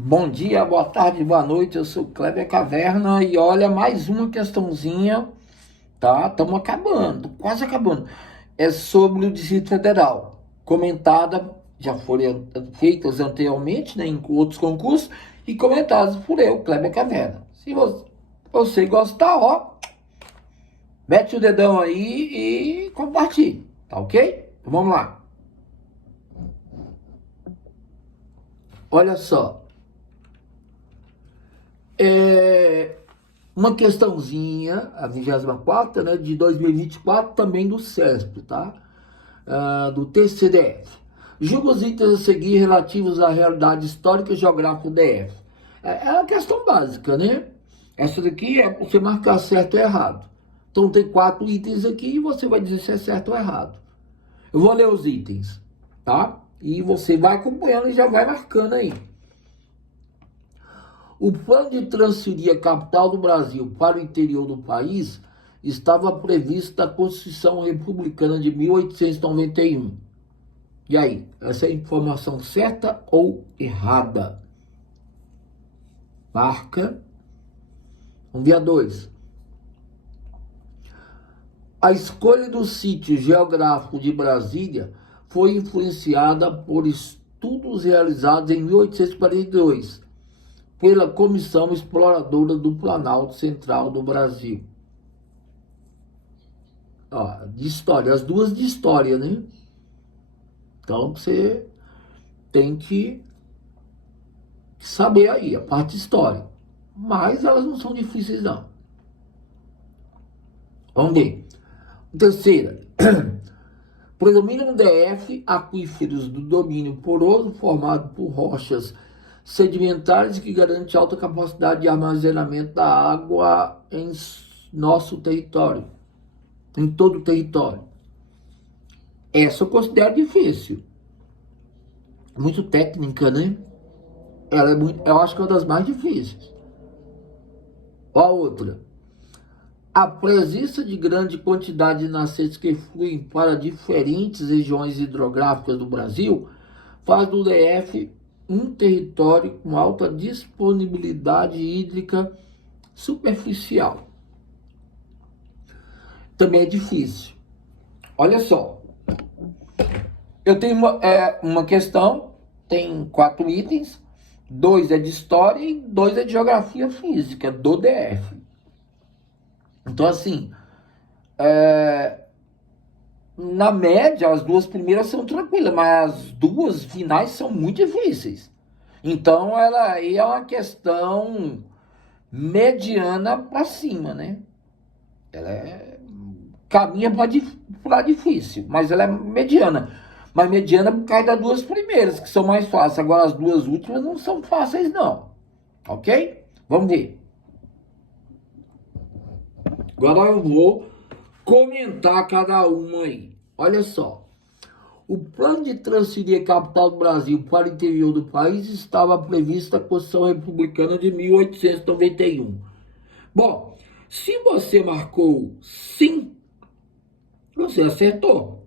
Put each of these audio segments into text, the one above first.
Bom dia, boa tarde, boa noite. Eu sou Kleber Caverna e olha, mais uma questãozinha, tá? Estamos acabando, quase acabando. É sobre o Distrito Federal, comentada, já foram feitas anteriormente, né, em outros concursos e comentadas por eu, Kleber Caverna. Se você gostar, ó, mete o dedão aí e compartilhe, tá ok? Então, vamos lá. Olha só. É, uma questãozinha, a 24ª, né, de 2024, também do CESP, tá? Do TCDF. Julga os itens a seguir relativos à realidade histórica e geográfica do DF. É uma questão básica, né? Essa daqui é você marcar certo ou errado. Então tem 4 itens aqui e você vai dizer se é certo ou errado. Eu vou ler os itens, tá? E você vai acompanhando e já vai marcando aí. O plano de transferir a capital do Brasil para o interior do país estava previsto na Constituição Republicana de 1891. E aí, essa é a informação certa ou errada? Marca. Vamos ver a 2. A escolha do sítio geográfico de Brasília foi influenciada por estudos realizados em 1842 pela Comissão Exploradora do Planalto Central do Brasil. Ó, de história, as duas de história, né? Então você tem que saber aí a parte de história. Mas elas não são difíceis, não. Vamos ver. Terceira. Predomina no DF aquíferos do domínio poroso formado por rochas sedimentares que garante alta capacidade de armazenamento da água em nosso território, em todo o território. Essa eu considero difícil. Muito técnica, né? Ela é muito, eu acho que é uma das mais difíceis. Ó a outra. A presença de grande quantidade de nascentes que fluem para diferentes regiões hidrográficas do Brasil faz do DF um território com alta disponibilidade hídrica superficial. Também é difícil. Olha só. Eu tenho uma questão, tem 4 itens, 2 é de história e 2 é de geografia física, do DF. Então, assim, na média, as 2 primeiras são tranquilas, mas as 2 finais são muito difíceis. Então, ela aí é uma questão mediana para cima, né? Ela caminha para difícil, mas ela é mediana. Mas mediana por causa das 2 primeiras, que são mais fáceis. Agora, as 2 últimas não são fáceis, não. Ok? Vamos ver. Agora eu vou comentar cada uma aí. Olha só. O plano de transferir a capital do Brasil para o interior do país estava previsto na Constituição Republicana de 1891. Bom, se você marcou sim, você acertou.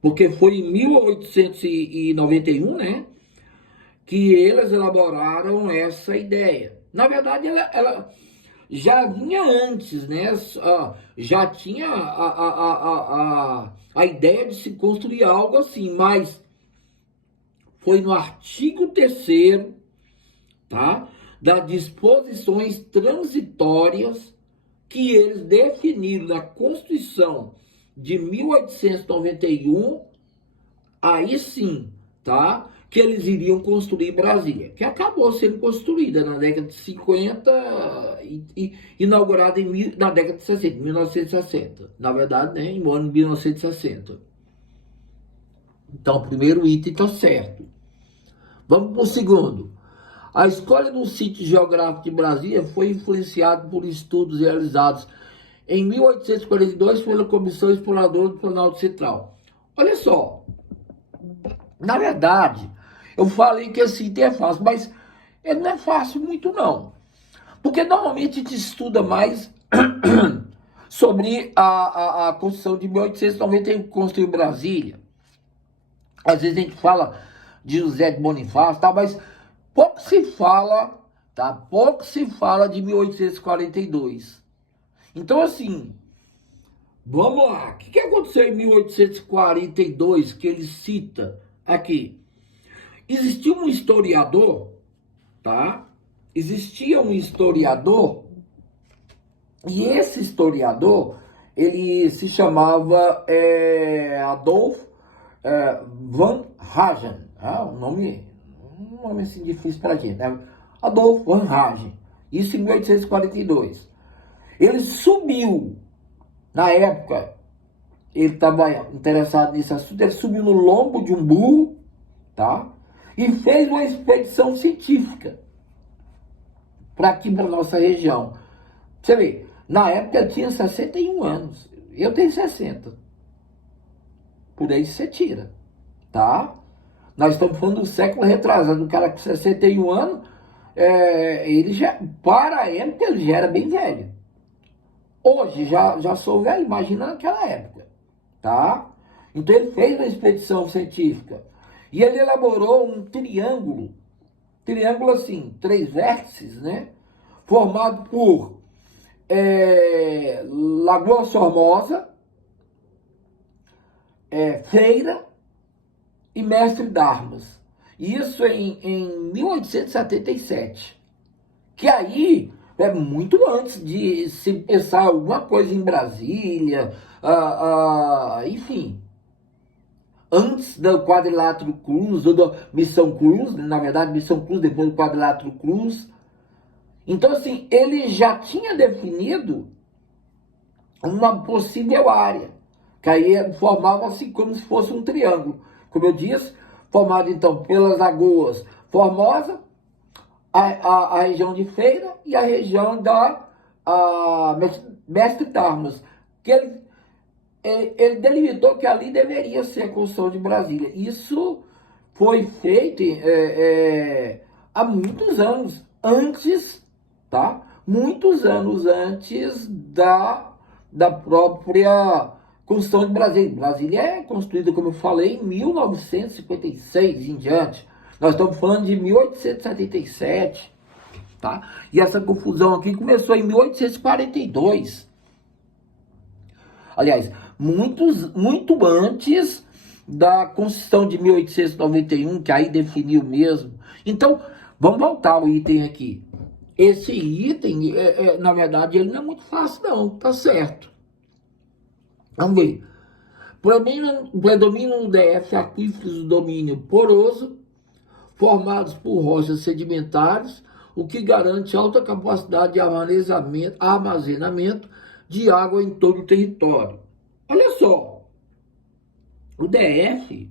Porque foi em 1891, né, que eles elaboraram essa ideia. Na verdade, ela já vinha antes, né? Já tinha a ideia de se construir algo assim, mas foi no artigo 3º, tá, das disposições transitórias que eles definiram na Constituição de 1891, aí sim, tá, que eles iriam construir Brasília, que acabou sendo construída na década de 50 e inaugurada na década de 60, 1960. Na verdade, né, em ano de 1960. Então, o primeiro item está certo. Vamos para o segundo. A escolha do sítio geográfico de Brasília foi influenciada por estudos realizados em 1842 pela Comissão Exploradora do Planalto Central. Olha só, na verdade, eu falei que esse item é fácil, mas ele não é fácil muito não. Porque normalmente a gente estuda mais sobre a Constituição de 1891 que construiu Brasília. Às vezes a gente fala de José de Bonifácio, tá, mas pouco se fala, tá? Pouco se fala de 1842. Então, assim, vamos lá. O que aconteceu em 1842 que ele cita aqui? Existia um historiador, tá? Existia um historiador, e esse historiador, ele se chamava Adolf Van Hagen, um nome assim difícil para a gente, né? Adolf Van Hagen, isso em 1842. Ele subiu, na época, ele estava interessado nesse assunto, ele subiu no lombo de um burro, tá? E fez uma expedição científica para aqui, para nossa região. Você vê, na época eu tinha 61 anos, eu tenho 60. Por aí você tira, tá? Nós estamos falando do século retrasado, um cara com 61 anos, ele já, para a época, ele já era bem velho. Hoje, já sou velho, imagina naquela época, tá? Então ele fez uma expedição científica, e ele elaborou um triângulo assim, 3 vértices, né? Formado por Lagoa Formosa, Feira e Mestre d'Armas. Isso em 1877. Que aí é muito antes de se pensar alguma coisa em Brasília, enfim. Antes do Quadrilátero Cruz, ou da Missão Cruz, na verdade, Missão Cruz, depois do Quadrilátero Cruz. Então, assim, ele já tinha definido uma possível área, que aí formava-se como se fosse um triângulo. Como eu disse, formado, então, pelas Lagoas Formosa, a região de Feira e a região da Mestre d'Armas, que ele delimitou que ali deveria ser a construção de Brasília. Isso foi feito há muitos anos antes, tá? Muitos anos antes da própria construção de Brasília. Brasília é construída, como eu falei, em 1956 em diante. Nós estamos falando de 1877, tá? E essa confusão aqui começou em 1842. Aliás, muito antes da Constituição de 1891, que aí definiu mesmo. Então, vamos voltar ao item aqui. Esse item, na verdade, ele não é muito fácil não, tá certo. Vamos ver. Predomina no DF aquíferos do domínio poroso, formados por rochas sedimentares, o que garante alta capacidade de armazenamento de água em todo o território. Olha só, o DF,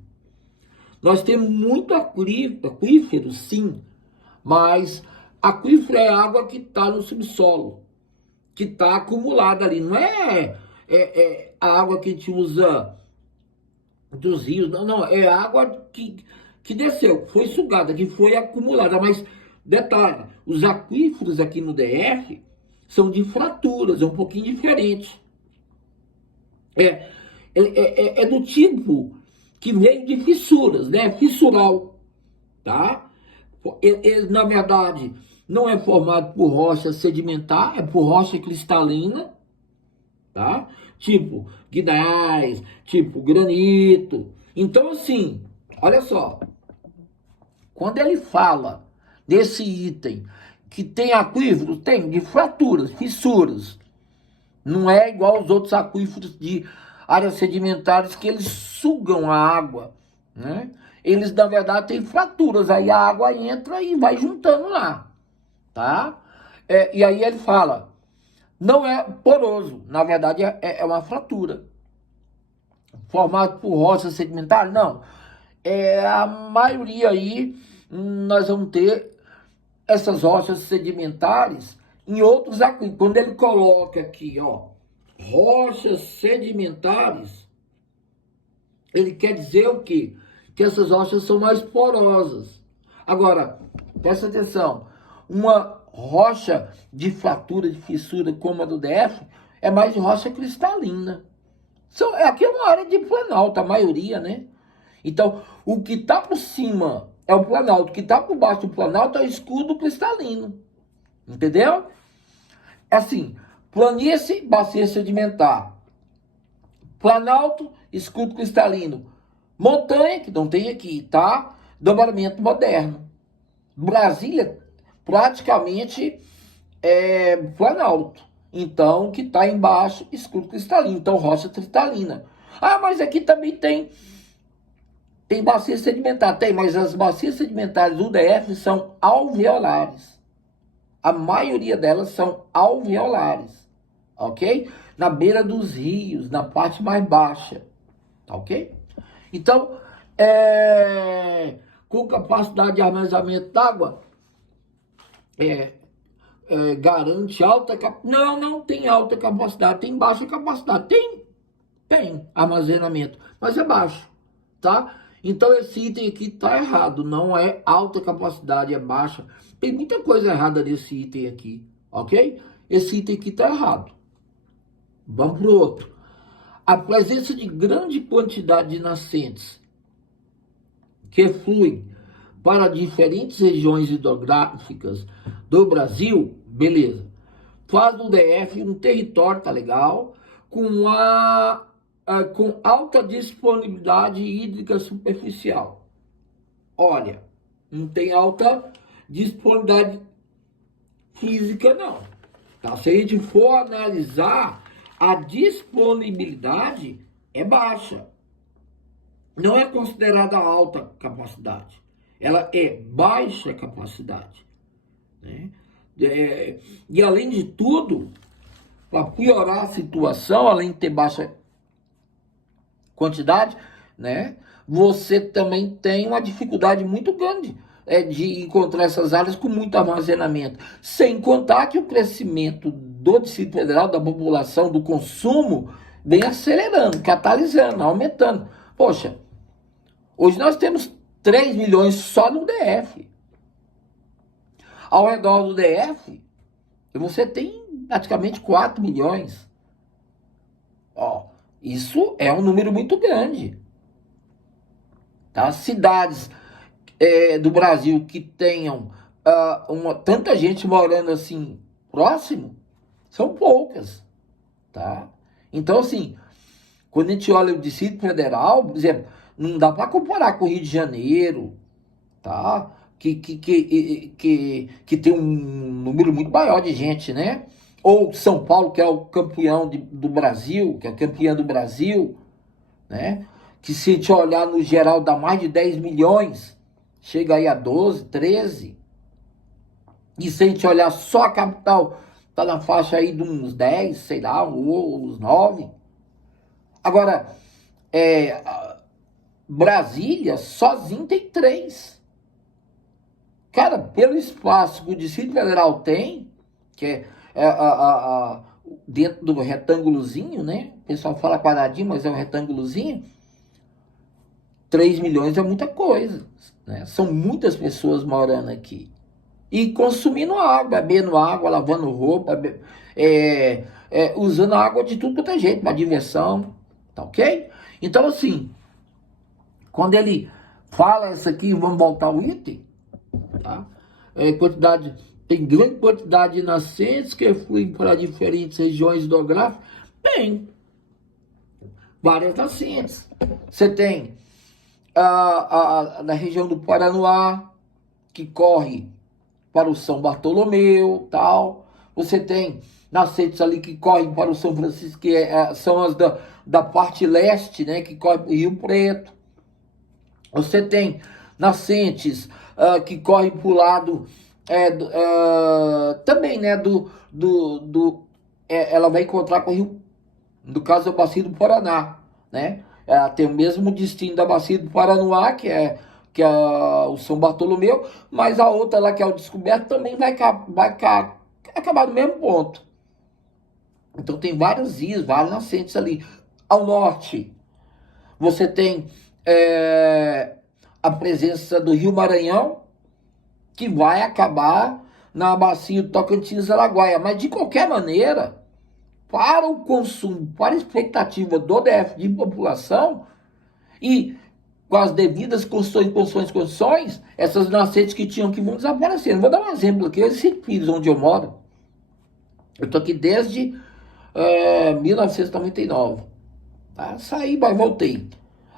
nós temos muito aquífero, sim, mas aquífero é água que está no subsolo, que está acumulada ali, não é a água que a gente usa dos rios, não, é água que desceu, foi sugada, que foi acumulada, mas detalhe, os aquíferos aqui no DF são de fraturas, é um pouquinho diferente. É do tipo que veio de fissuras, né? Fissural, tá? Ele, na verdade, não é formado por rocha sedimentar, é por rocha cristalina, tá? Tipo guinais, tipo granito. Então, assim, olha só, quando ele fala desse item que tem aquíferos, tem de fraturas, fissuras, não é igual aos outros aquíferos de áreas sedimentares que eles sugam a água, né? Eles, na verdade, têm fraturas, aí a água entra e vai juntando lá, tá? E aí ele fala, não é poroso, na verdade é uma fratura. Formado por rochas sedimentares? Não. A maioria aí, nós vamos ter essas rochas sedimentares em outros aquíferos. Quando ele coloca aqui, ó, rochas sedimentares, ele quer dizer o quê? Que essas rochas são mais porosas. Agora, presta atenção, uma rocha de fratura, de fissura como a do DF, é mais de rocha cristalina. Aqui é uma área de planalto, a maioria, né? Então, o que está por cima é o Planalto. O que está por baixo do Planalto é o escudo cristalino. Entendeu? Assim, planície, bacia sedimentar. Planalto, escudo cristalino. Montanha, que não tem aqui, tá? Dobramento moderno. Brasília, praticamente, é Planalto. Então, que está embaixo, escudo cristalino. Então, rocha cristalina. Ah, mas aqui também tem bacia sedimentar. Tem, mas as bacias sedimentares do DF são alveolares. A maioria delas são alveolares, ok? Na beira dos rios, na parte mais baixa, ok? Então, com capacidade de armazenamento d'água, garante alta capacidade. Não tem alta capacidade, tem baixa capacidade. Tem armazenamento, mas é baixo, tá? Então esse item aqui tá errado, não é alta capacidade, é baixa. Tem muita coisa errada nesse item aqui, ok? Esse item aqui tá errado. Vamos pro outro. A presença de grande quantidade de nascentes que fluem para diferentes regiões hidrográficas do Brasil, beleza. Faz do DF um território, tá legal, com alta disponibilidade hídrica superficial. Olha, não tem alta disponibilidade física, não. Tá? Se a gente for analisar, a disponibilidade é baixa. Não é considerada alta capacidade. Ela é baixa capacidade. Né? E além de tudo, para piorar a situação, além de ter baixa quantidade, né, você também tem uma dificuldade muito grande de encontrar essas áreas com muito armazenamento. Sem contar que o crescimento do Distrito Federal, da população, do consumo, vem acelerando, catalisando, aumentando. Poxa, hoje nós temos 3 milhões só no DF. Ao redor do DF, você tem praticamente 4 milhões. Ó, isso é um número muito grande. Tá? Cidades do Brasil que tenham tanta gente morando assim próximo, são poucas. Tá? Então, assim, quando a gente olha o Distrito Federal, por exemplo, não dá para comparar com o Rio de Janeiro, tá? Que tem um número muito maior de gente, né? Ou São Paulo, que é o campeão do Brasil, que é campeã do Brasil, né? Que se a gente olhar no geral dá mais de 10 milhões, chega aí a 12, 13. E se a gente olhar só a capital, tá na faixa aí de uns 10, sei lá, ou uns 9. Agora, Brasília sozinho tem 3. Cara, pelo espaço que o Distrito Federal tem, que dentro do retângulozinho, né? O pessoal fala quadradinho, mas é um retângulozinho. 3 milhões é muita coisa, né? São muitas pessoas morando aqui. E consumindo água, bebendo água, lavando roupa, usando água de tudo quanto é jeito, para diversão, tá ok? Então, assim, quando ele fala isso aqui, vamos voltar ao item, tá? Tem grande quantidade de nascentes que fluem para diferentes regiões hidrográficas. Tem várias nascentes. Você tem na região do Paranoá, que corre para o São Bartolomeu, tal. Você tem nascentes ali que correm para o São Francisco, que são as da parte leste, né, que corre para o Rio Preto. Você tem nascentes que correm para o lado também, né, ela vai encontrar com o Rio, no caso é o Bacia do Paraná, né? Tem o mesmo destino da Bacia do Paranoá, que é o São Bartolomeu, mas a outra lá, que é o Descoberto, também vai acabar no mesmo ponto. Então tem vários rios, vários nascentes ali. Ao norte, você tem a presença do Rio Maranhão, que vai acabar na bacia do Tocantins-Araguaia. Mas, de qualquer maneira, para o consumo, para a expectativa do DF de população, e com as devidas condições, essas nascentes que tinham que vão desaparecendo. Vou dar um exemplo aqui, esse Pires, onde eu moro. Eu tô aqui desde 1999. Tá? Saí, mas voltei.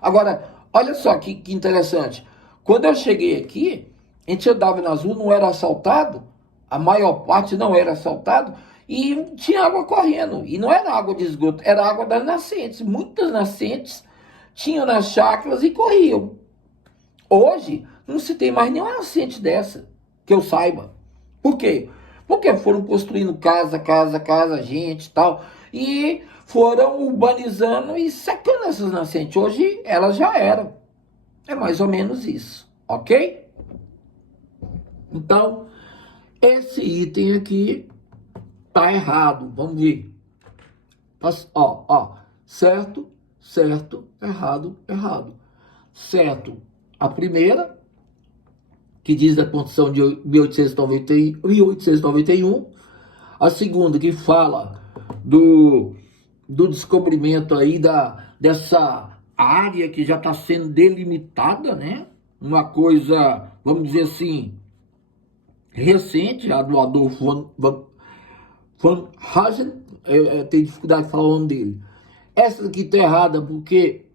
Agora, olha só que interessante. Quando eu cheguei aqui, a gente andava nas ruas, não era assaltado, a maior parte não era assaltado, e tinha água correndo. E não era água de esgoto, era água das nascentes. Muitas nascentes tinham nas chácaras e corriam. Hoje, não se tem mais nenhuma nascente dessa, que eu saiba. Por quê? Porque foram construindo casa, gente e tal, e foram urbanizando e secando essas nascentes. Hoje, elas já eram. É mais ou menos isso, ok? Então, esse item aqui tá errado. Vamos ver. Certo, errado. Certo, a primeira, que diz da Constituição de 1891. A segunda, que fala do descobrimento aí dessa área que já está sendo delimitada, né? Uma coisa, vamos dizer assim, recente, a do Adolfo Van Hagen, tem dificuldade de falar o nome dele. Essa daqui está errada porque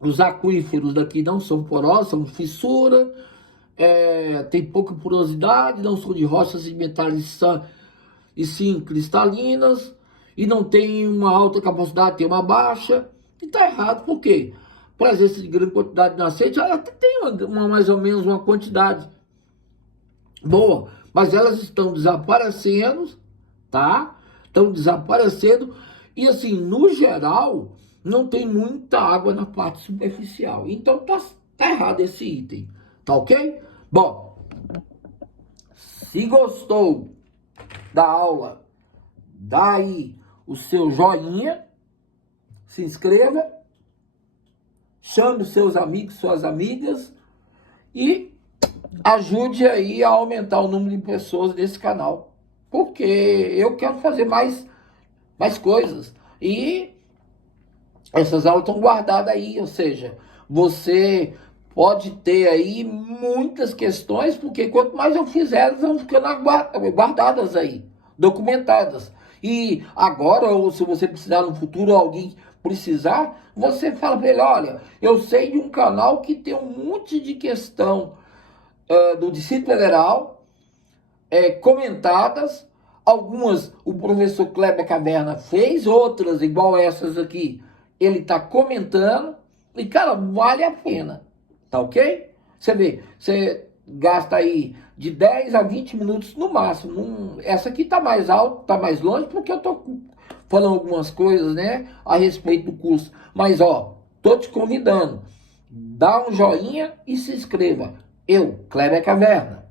os aquíferos daqui não são porosos, são fissura, tem pouca porosidade, não são de rochas sedimentares e sim cristalinas, e não tem uma alta capacidade, tem uma baixa. E está errado, por quê? Presença de grande quantidade de nascente, ela tem mais ou menos uma quantidade boa, mas elas estão desaparecendo, tá? Estão desaparecendo, e assim, no geral, não tem muita água na parte superficial. Então tá errado esse item, tá ok? Bom, se gostou da aula, dá aí o seu joinha, se inscreva, chame os seus amigos, suas amigas e ajude aí a aumentar o número de pessoas desse canal, porque eu quero fazer mais coisas. E essas aulas estão guardadas aí, ou seja, você pode ter aí muitas questões, porque quanto mais eu fizer, elas vão ficando guardadas aí, documentadas. E agora, ou se você precisar no futuro, alguém precisar, você fala para ele, olha, eu sei de um canal que tem um monte de questão do Distrito Federal, comentadas, algumas o professor Kleber Caverna fez, outras igual essas aqui, ele está comentando, e cara, vale a pena, tá ok? Você vê, você gasta aí de 10 a 20 minutos no máximo. Essa aqui tá mais alto, tá mais longe, porque eu tô falando algumas coisas, né, a respeito do curso. Mas ó, tô te convidando, dá um joinha e se inscreva. Eu, Kleber Caverna.